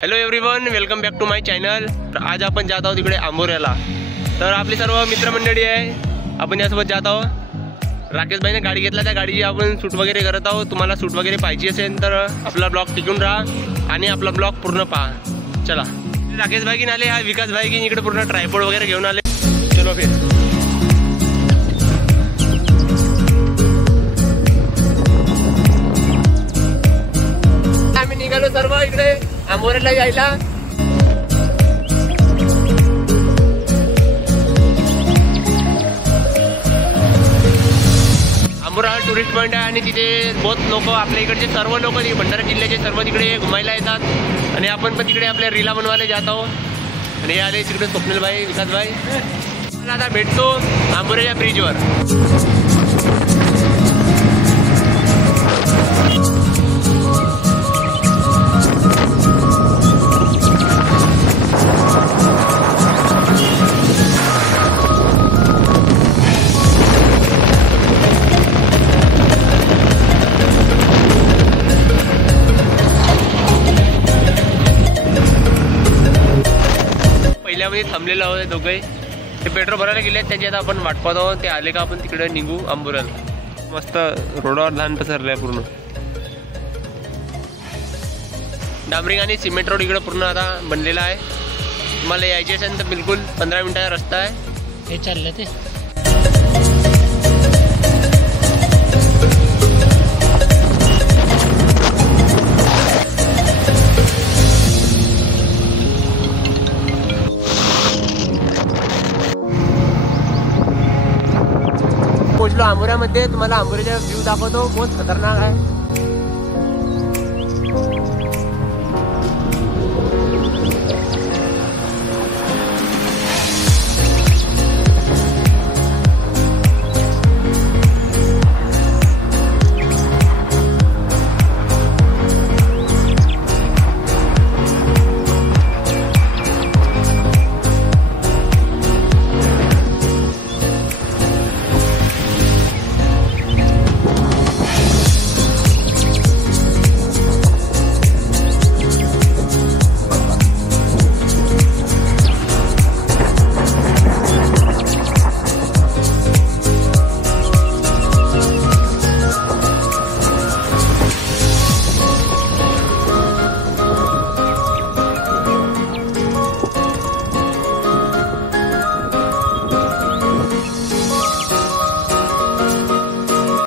Hello everyone, welcome back to my channel. तर आज आपण जात आहोत तिकडे आंबोऱ्याला। तर आपली सर्व मित्रमंडळी आहे, आपण यासोबत जात आहोत। राकेश भाईने गाडी घेतला, त्या गाडीची आपण शूट वगैरे करत आहोत। तुम्हाला शूट वगैरे पाहिजे असेल तर आपला ब्लॉग टिकून राहा आणि आपला ब्लॉग पूर्ण पहा। चला, राकेश भाई की आले, हा विकास भाई की इकडे पूर्ण ट्रायपॉड वगैरे घेऊन आले। चलो फिर आम्ही निघालो सर्व इकडे आंबोऱ्याला यायला। आंबोरा टुरिस्ट पॉइंट आहे आणि तिथे बहुत लोक, आपल्या इकडचे सर्व लोक, भंडारा जिल्ह्याचे सर्व तिकडे घुमायला येतात आणि आपण पण तिकडे आपल्या रीला बनवायला जात आहोत। आणि हे आले तिकडे स्वप्नील भाई, विकास भाई। आता भेटतो आंबोऱ्याच्या ब्रिजवर। पहिल्यामध्ये थांबलेलो आहोत दोघे, ते पेट्रोल भरायला गेले, त्याची आता आपण वाट पाहत आहोत। ते आले का आपण तिकडे निघू आंबोऱ्याला। मस्त रोडावर धान पसरलाय पूर्ण, डांबरिंग आणि सिमेंट रोड इकडे पूर्ण आता बनलेला आहे। तुम्हाला यायचे असेल तर बिलकुल 15 मिनिटाचा रस्ता आहे। हे चाललं ते पोहोचलो आंबोऱ्यामध्ये। तुम्हाला आंबोऱ्याचा व्ह्यू दाखवतो, बहुत खतरनाक आहे।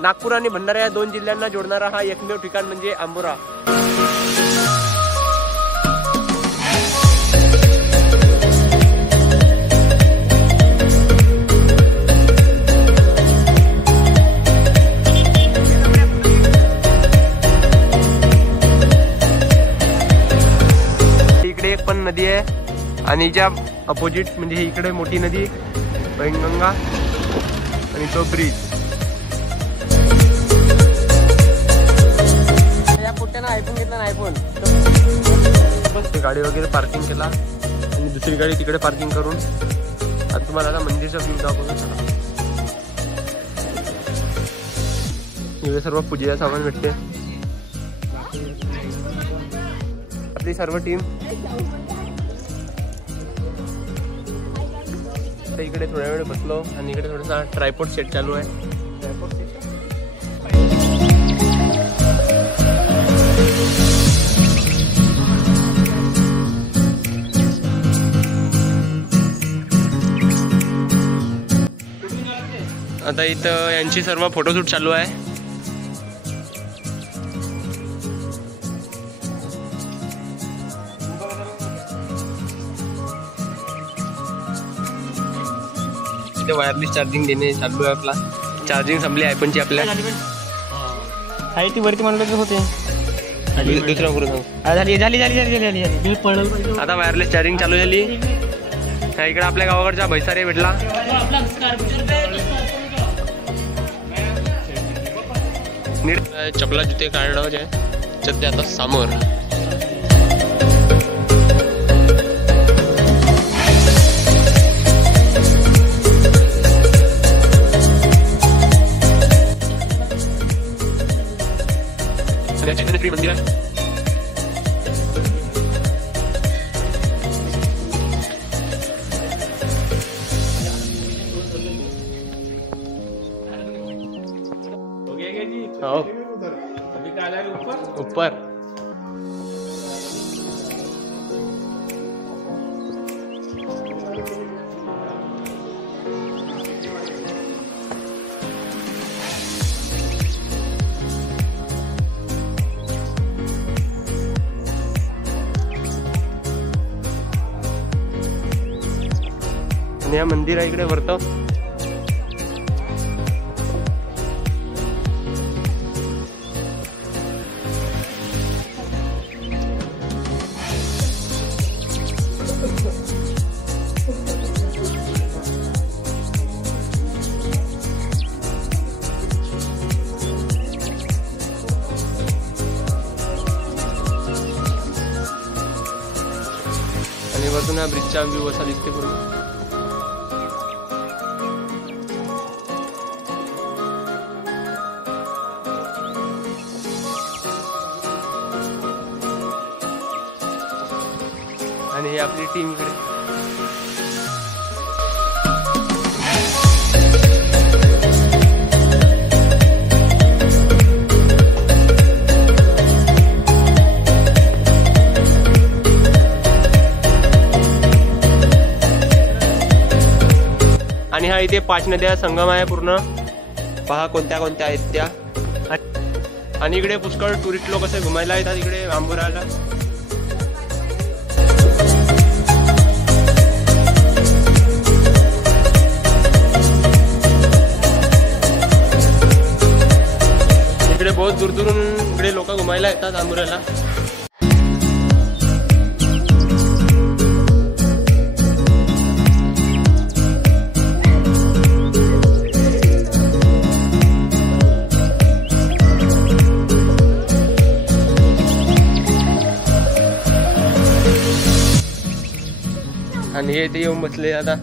नागपूर आणि भंडारा या दोन जिल्ह्यांना जोडणारा हा एकमेव ठिकाण म्हणजे आंबोरा। इकडे एक पण नदी आहे आणि ज्या अपोजिट म्हणजे इकडे मोठी नदी पैनगंगा आणि तो ब्रिज। आयफोन घेतला ना, आयफोन गाडी वगैरे पार्किंग केला आणि दुसरी गाडी तिकडे पार्किंग करून आता तुम्हाला आता मंदिरचा व्ह्यू दाखवतो। इकडे सर्व पूजेचा सामान भेटते। आपली सर्व टीम तर इकडे थोड्या वेळ बसलो आणि इकडे थोडासा ट्रायपॉड सेट चालू आहे। आता इथं यांची सर्व फोटोशूट चालू आहे। इथे वायरलेस चार्जिंग देणे चालू आहे। आपला चार्जिंग संपली आयफोनची आपल्या। ती वरती म्हणलं की होते दुसरं करू आता वायरलेस चार्जिंग चालू झाली। इकडे आपल्या गावाकडचा भैसारे भेटला। नीट चपला जुते काढणं जे आता समोर मंदिर आहे। सुपर. आणि या मंदिर आहे इकडे वरतं. आणि वरतून हा ब्रिजचा व्ह्यू असा दिसते पूर्ण. आणि ही आपली टीम इकडे. आणि हा इथे 5 नद्या संगम आहे पूर्ण. पहा कोणत्या कोणत्या आहेत त्या. आणि इकडे पुष्कळ टुरिस्ट लोक असे घुमायला येतात इकडे आंबोऱ्याला. इकडे बहुत दूर दूरून इकडे लोक घुमायला येतात आंबोऱ्याला. आणि हे ते येऊन बसले आता,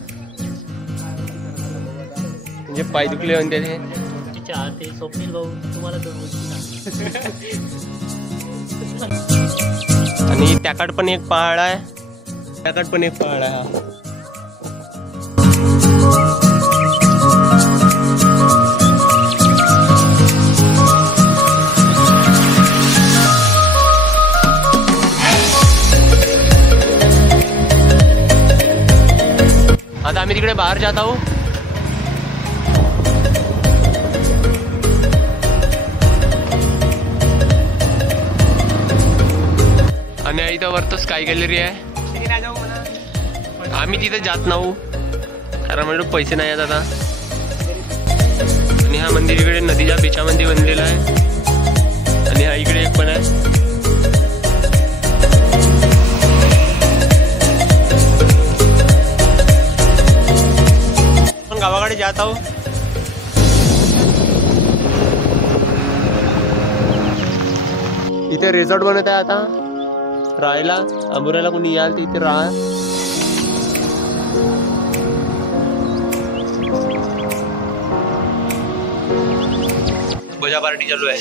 म्हणजे पाय दुखले म्हणते ते. स्वप्नील भाऊ तुम्हाला आणि त्याकडे पण एक पहाड आहे, त्याकडे पण एक पहाड आहे. आता आम्ही तिकडे बाहेर जात आहोत. आणि इथं वरतं स्काय गॅलरी आहे. आम्ही तिथे जात नाहू कारण म्हणजे पैसे नाही आहेत आता. आणि हा मंदिर इकडे नदीच्या बीचामध्ये बनलेला आहे. आणि हा इकडे एक पण आहे. गावाकडे जात आहो. इथे रिसॉर्ट बनवत आहे आता राहायला. आंबोऱ्याला कोणी याल तर इथे राहा. भजा पार्टी चालू आहे.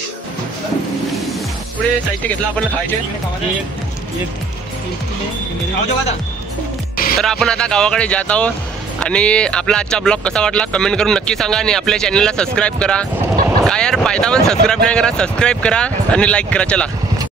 पुढे साहित्य घेतलं आपण खायचे. तर आपण आता गावाकडे जात आहोत. आणि आपला आजचा ब्लॉग कसा वाटला कमेंट करून नक्की सांगा. आणि आपल्या चॅनलला सबस्क्राईब करा. काय यार फायदा पण सबस्क्राईब नाही करा, सबस्क्राईब करा आणि लाईक करा. चला.